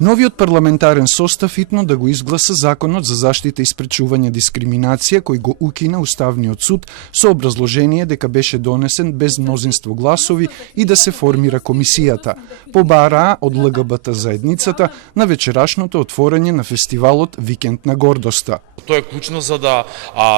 Новиот парламентарен состав итно да го изгласа Законот за заштита и спречување дискриминација, кој го укина Уставниот суд со образложение дека беше донесен без мнозинство гласови и да се формира комисијата. Побараа од ЛГБТ заедницата на вечерашното отворање на фестивалот Викенд на гордоста. Тоа е клучно за да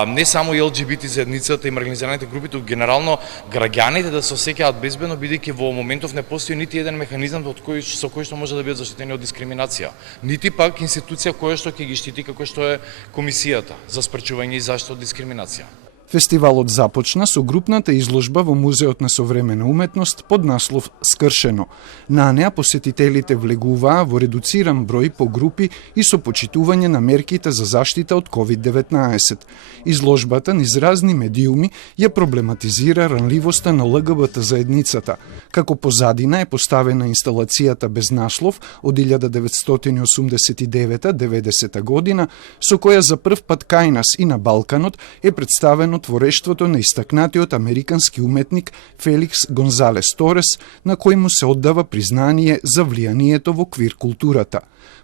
не само ЛГБТ заедницата и маргинализираните групи, туку генерално граѓаните да се осеќаат безбедно, бидејќи во моментов не постои нити еден механизам со кој што може да бидат заштитени од дискриминација, нити пак институција која што ќе ги штити како што е Комисијата за спречување и заштита од дискриминација. Фестивалот започна со групната изложба во Музеот на современа уметност под наслов Скршено. На неа посетителите влегуваа во редуциран број по групи и со почитување на мерките за заштита од COVID-19. Изложбата низ разни медиуми ја проблематизира ранливоста на ЛГБТ заедницата. Како позадина е поставена инсталацијата без наслов од 1989-90 година, со која за прв пат кај нас и на Балканот е представено творештвото на истакнатиот американски уметник Феликс Гонзалес Торес, на кој му се оддава признание за влијанието во квир културата.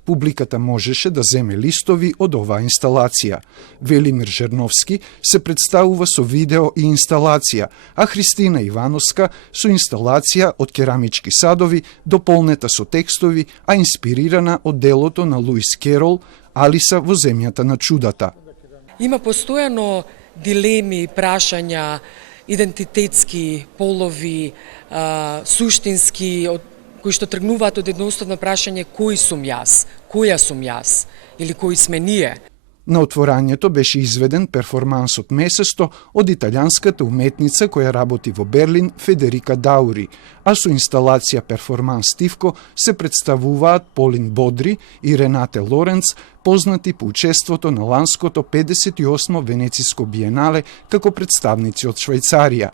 Публиката можеше да земе листови од оваа инсталација. Велимир Жерновски се представува со видео и инсталација, а Христина Ивановска со инсталација од керамички садови, дополнета со текстови, а инспирирана од делото на Луис Керол Алиса во земјата на чудата. Има постојано дилеми, прашања, идентитетски, полови, суштински, кои што тргнуваат од едноставно прашање кој сум јас, која сум јас или кои сме ние. На отворањето беше изведен перформансот Месесто од италијанската уметница која работи во Берлин Федерика Даури, а со инсталација перформанс Тивко се представуваат Полин Бодри и Ренате Лоренц, познати по учеството на ланското 58 Венециско биенале како представници од Швајцарија.